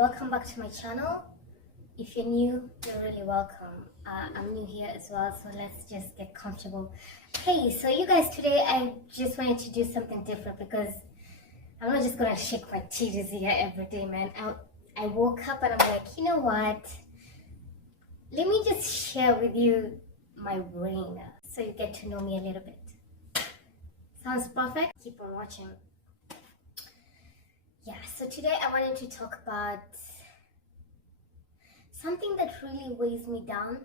welcome back to my channel. If you're new, you're really welcome. I'm new here as well, so let's just get comfortable. Hey, so you guys, today I just wanted to do something different because I'm not just gonna shake my titties here every day, man. I woke up and I'm like, you know what? Let me just share with you my brain so you get to know me a little bit. Sounds perfect? Keep on watching. Yeah, so today I wanted to talk about something that really weighs me down,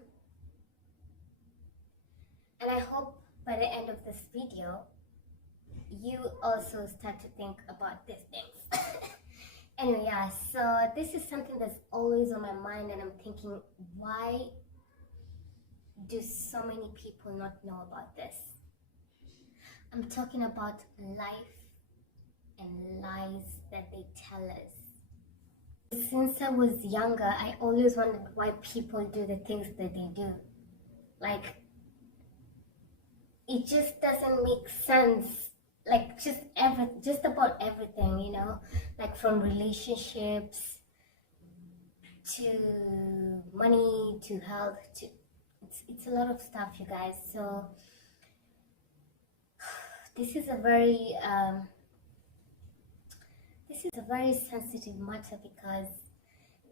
and I hope by the end of this video you also start to think about these things. Anyway, yeah, so this is something that's always on my mind, and I'm thinking, why do so many people not know about this? I'm talking about life and lies that they tell us. Since I was younger, I always wondered why people do the things that they do. Like, it just doesn't make sense. Like, just about everything, you know, like from relationships to money to health to it's a lot of stuff, you guys. So this is a very sensitive matter because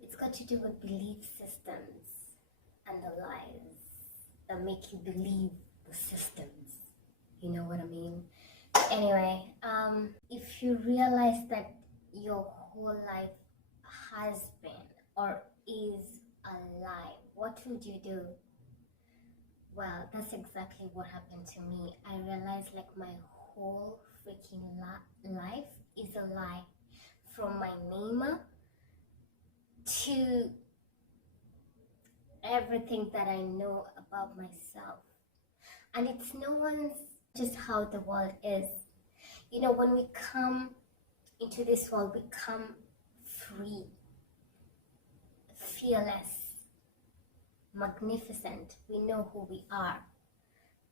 it's got to do with belief systems and the lies that make you believe the systems. You know what I mean? Anyway, if you realize that your whole life has been or is a lie, what would you do? Well, that's exactly what happened to me. I realized like my whole freaking life is a lie. From my name to everything that I know about myself. And it's no one's, just how the world is. You know, when we come into this world, we come free, fearless, magnificent. We know who we are.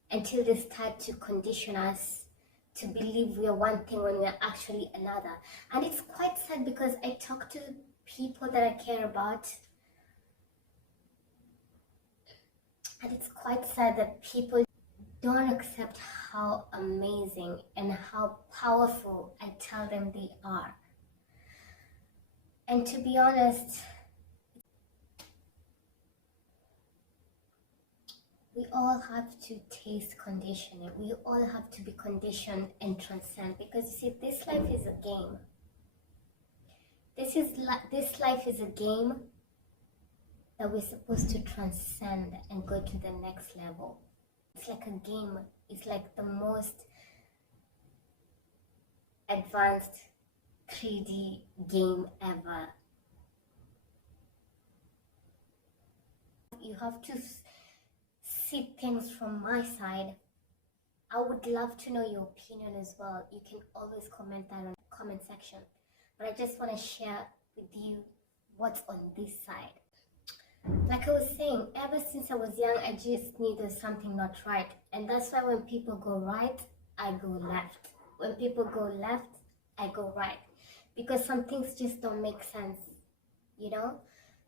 Until they start to condition us to believe we are one thing when we are actually another. And it's quite sad because I talk to people that I care about, and it's quite sad that people don't accept how amazing and how powerful I tell them they are. And to be honest, we all have to taste conditioning. We all have to be conditioned and transcend, because you see, this life is a game. This life is a game that we're supposed to transcend and go to the next level. It's like a game. It's like the most advanced 3D game ever. You have to see things from my side. I would love to know your opinion as well. You can always comment that on the comment section. But I just want to share with you what's on this side. Like I was saying, ever since I was young, I just knew there's something not right. And that's why when people go right, I go left. When people go left, I go right. Because some things just don't make sense, you know?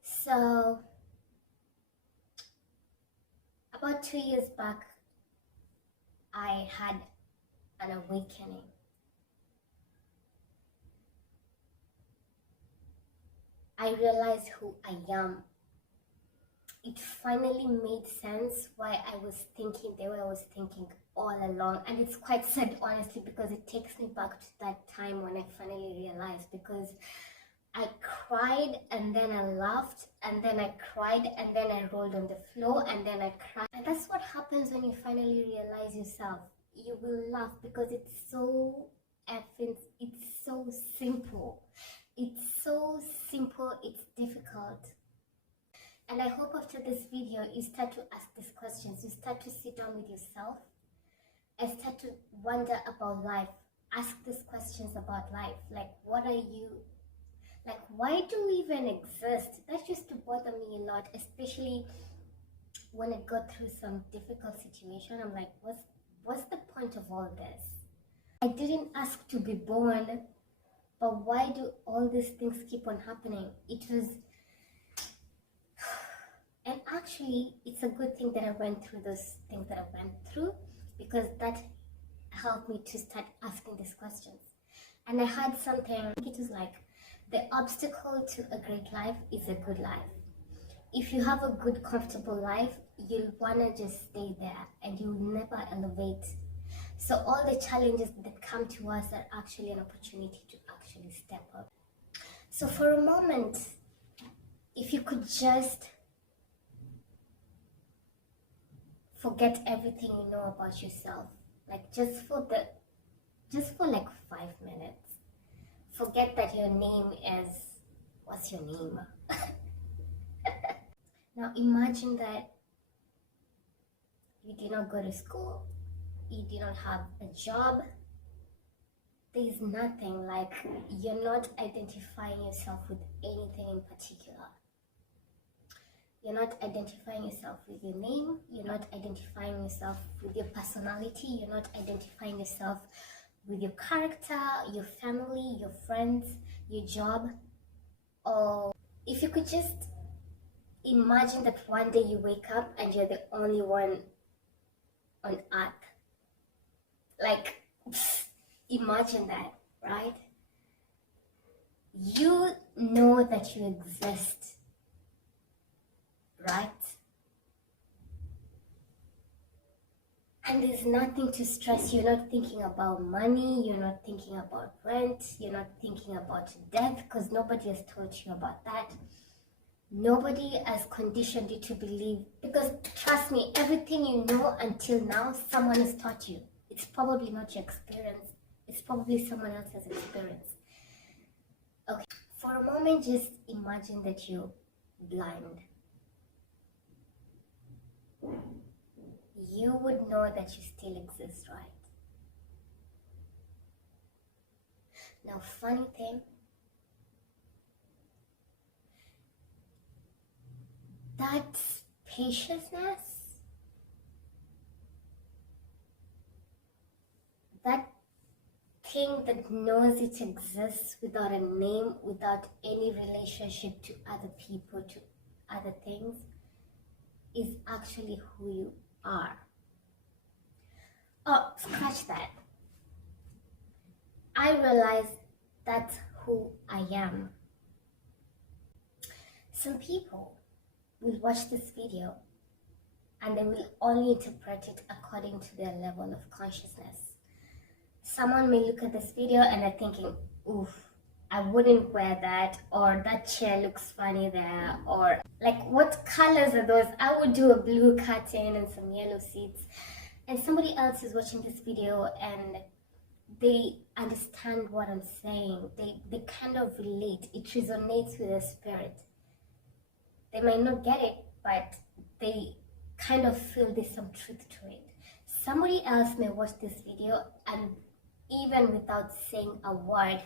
So, about 2 years back, I had an awakening. I realized who I am. It finally made sense why I was thinking the way I was thinking all along. And it's quite sad, honestly, because it takes me back to that time when I finally realized, because I cried and then I laughed and then I cried and then I rolled on the floor and then I cried. And that's what happens when you finally realize yourself. You will laugh because it's so effing, it's so simple. It's so simple, it's difficult. And I hope after this video, you start to ask these questions. You start to sit down with yourself and start to wonder about life. Ask these questions about life. Like, what are you? Like, why do we even exist? That used to bother me a lot, especially when I go through some difficult situation. I'm like, what's the point of all this? I didn't ask to be born. But why do all these things keep on happening? And actually, it's a good thing that I went through those things that I went through, because that helped me to start asking these questions. And I had something, it was like, the obstacle to a great life is a good life. If you have a good, comfortable life, you'll want to just stay there and you'll never elevate. So all the challenges that come to us are actually an opportunity to actually step up. So for a moment, if you could just forget everything you know about yourself, like just for like 5 minutes, forget that your name is, what's your name? Now imagine that you did not go to school, you did not have a job, there's nothing, like you're not identifying yourself with anything in particular. You're not identifying yourself with your name, you're not identifying yourself with your personality, you're not identifying yourself with your character, your family, your friends, your job. Or if you could just imagine that one day you wake up and you're the only one on earth. Like, imagine that, right? You know that you exist, right? And there's nothing to stress. You're not thinking about money, you're not thinking about rent, you're not thinking about death, because nobody has told you about that. Nobody has conditioned you to believe, because trust me, everything you know until now, someone has taught you. It's probably not your experience, it's probably someone else's experience. Okay, for a moment, just imagine that you're blind. You would know that you still exist, right? Now, funny thing, that spaciousness, that thing that knows it exists without a name, without any relationship to other people, to other things, is actually who you are. Oh, scratch that. I realized that's who I am. Some people will watch this video and they will only interpret it according to their level of consciousness. Someone may look at this video and they're thinking, oof, I wouldn't wear that, or that chair looks funny there, or like, what colors are those? I would do a blue curtain and some yellow seats. And somebody else is watching this video and they understand what I'm saying. They kind of relate. It resonates with their spirit. They might not get it, but they kind of feel there's some truth to it. Somebody else may watch this video and even without saying a word,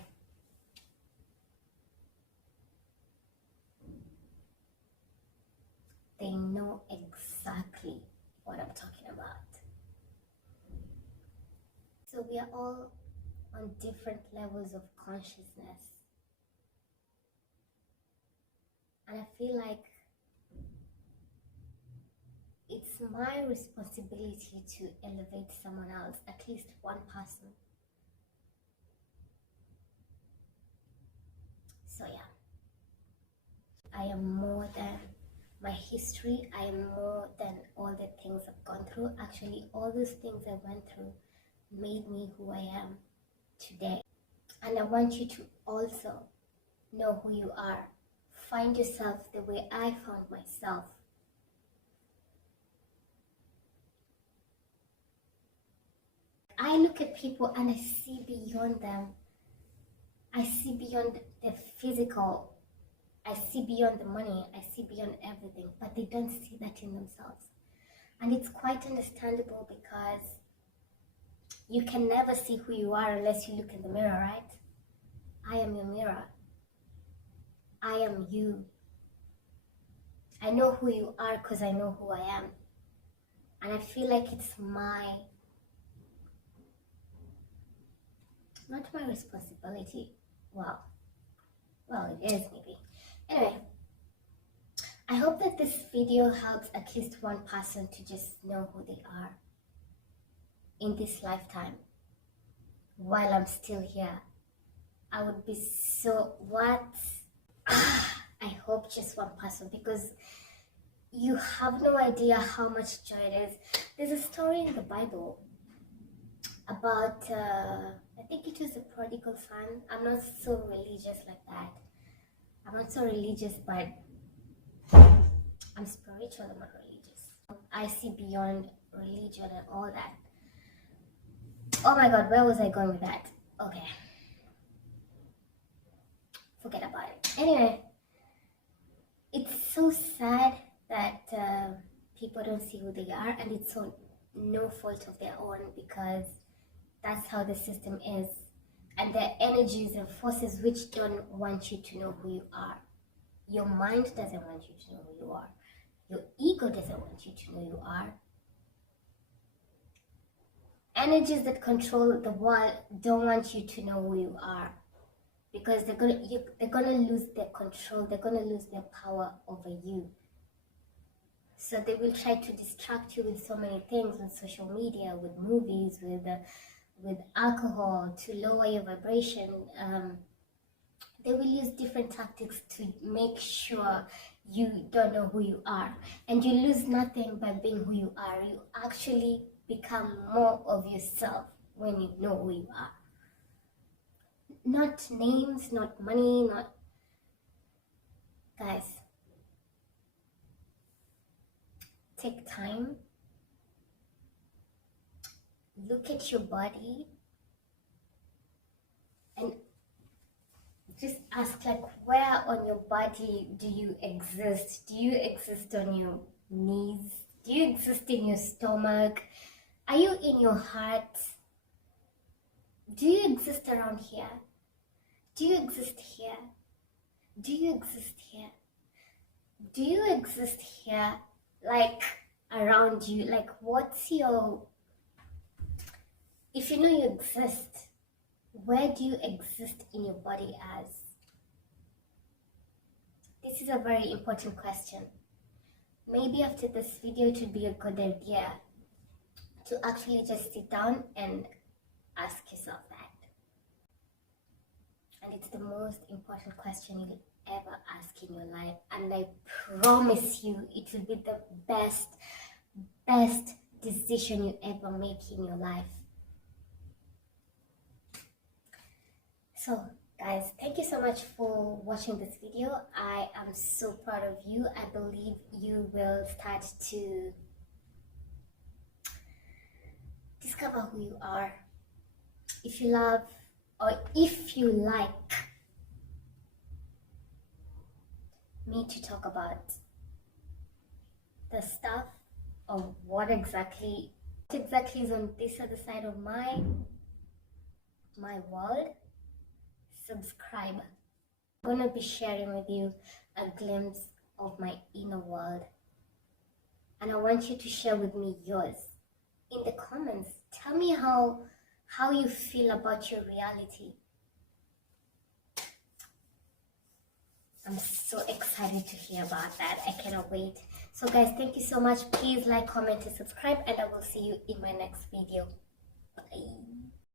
they know exactly what I'm talking about. So we are all on different levels of consciousness. And I feel like it's my responsibility to elevate someone else, at least one person. So yeah, I am more than my history. I am more than all the things I've gone through. Actually, all those things I went through made me who I am today. And I want you to also know who you are. Find yourself the way I found myself. I look at people and I see beyond them. I see beyond the physical. I see beyond the money. I see beyond everything. But they don't see that in themselves. And it's quite understandable, because you can never see who you are unless you look in the mirror, right? I am your mirror. I am you. I know who you are because I know who I am. And I feel like it's not my responsibility. Well, it is maybe. Anyway, I hope that this video helps at least one person to just know who they are in this lifetime while I'm still here. I would be so, what? I hope just one person, because you have no idea how much joy it is. There's a story in the Bible about, I think it was a prodigal son. I'm not so religious like that. I'm not so religious, but I'm spiritual, I'm not religious. I see beyond religion and all that. Oh my god, where was I going with that? Okay. Forget about it. Anyway, it's so sad that people don't see who they are, and it's so no fault of their own, because that's how the system is. And there are energies and forces which don't want you to know who you are. Your mind doesn't want you to know who you are. Your ego doesn't want you to know who you are. Energies that control the world don't want you to know who you are, because they're gonna lose their control. They're gonna lose their power over you. So they will try to distract you with so many things, with social media, with movies, with alcohol, to lower your vibration. They will use different tactics to make sure you don't know who you are, and you lose nothing by being who you are. You actually become more of yourself when you know who you are. Not names, not money, not... Guys, take time, look at your body, and just ask, like, where on your body do you exist? Do you exist on your knees? Do you exist in your stomach? Are you in your heart? Do you exist around here? Do you exist here? Do you exist here? Do you exist here? Like, around you? Like, what's your... If you know you exist, where do you exist in your body as? This is a very important question. Maybe after this video, it would be a good idea to actually just sit down and ask yourself that. And it's the most important question you'll ever ask in your life. And I promise you, it will be the best decision you ever make in your life. So guys, thank you so much for watching this video. I am so proud of you. I believe you will start to discover who you are. If you love, or if you like me to talk about the stuff of what exactly is on this other side of my world, subscribe. I'm gonna be sharing with you a glimpse of my inner world, and I want you to share with me yours in the comments. Tell me how you feel about your reality. I'm so excited to hear about that. I cannot wait. So guys, thank you so much. Please like, comment, and subscribe, and I will see you in my next video. Bye.